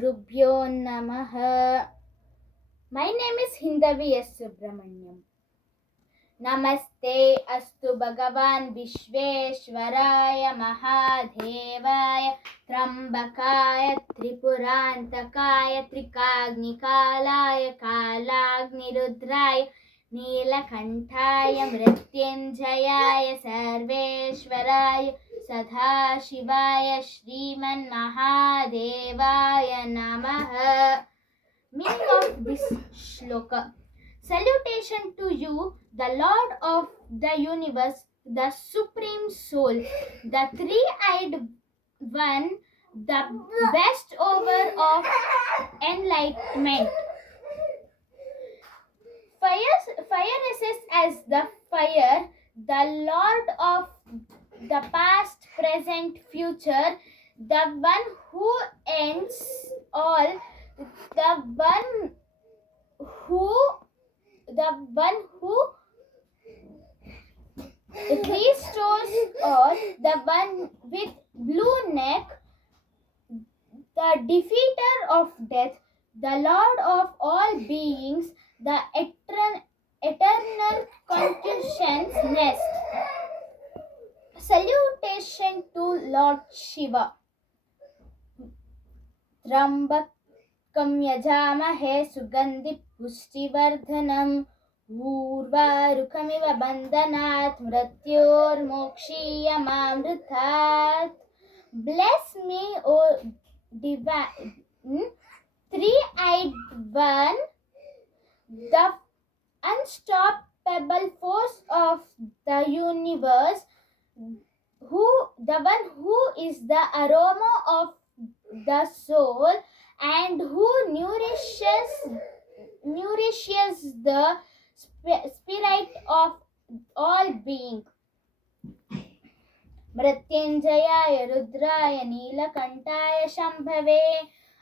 Gurubhyo Namaha. My name is Hindavi S. Subramaniam. Namaste Astu Bhagavan Vishveshwaraya Mahadevaya Trambakaya Tripurantakaya Trikagnikalaya Kalagnirudraya Neelakantaya Mrityunjayaya Sarveshwaraya Sadhashivaya Shriman Mahadevaya Namaha. Meaning of this shloka. Salutation to you, the Lord of the universe, the Supreme Soul, the three-eyed one, the best over of enlightenment. Fire resists as the fire, the Lord of the past, present, future, the one who ends all, the one who restores all, the one with blue neck, the defeater of death, the Lord of all beings, the eternal consciousness. Salutation to Lord Shiva. Trambakam yajamahe sugandhi pushtivardhanam ऊर्वारुकमिव बन्धनात् मृत्योर्मोक्षीयमामृतात्. Bless me, O divine three-eyed one, the unstoppable force of the universe, the one who is the aroma of the soul and who nourishes the spirit of all being. Mrityunjayaya Rudraya Neelakantaya Shambhave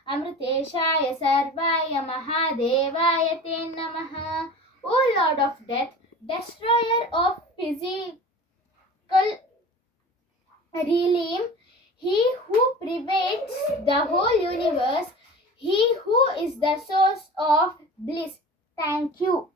Amriteshaya Sarvaya Mahadevaya Te Namaha. O Lord of Death, destroyer of physical realm, he who pervades the whole universe, he who is the source of bliss. Thank you.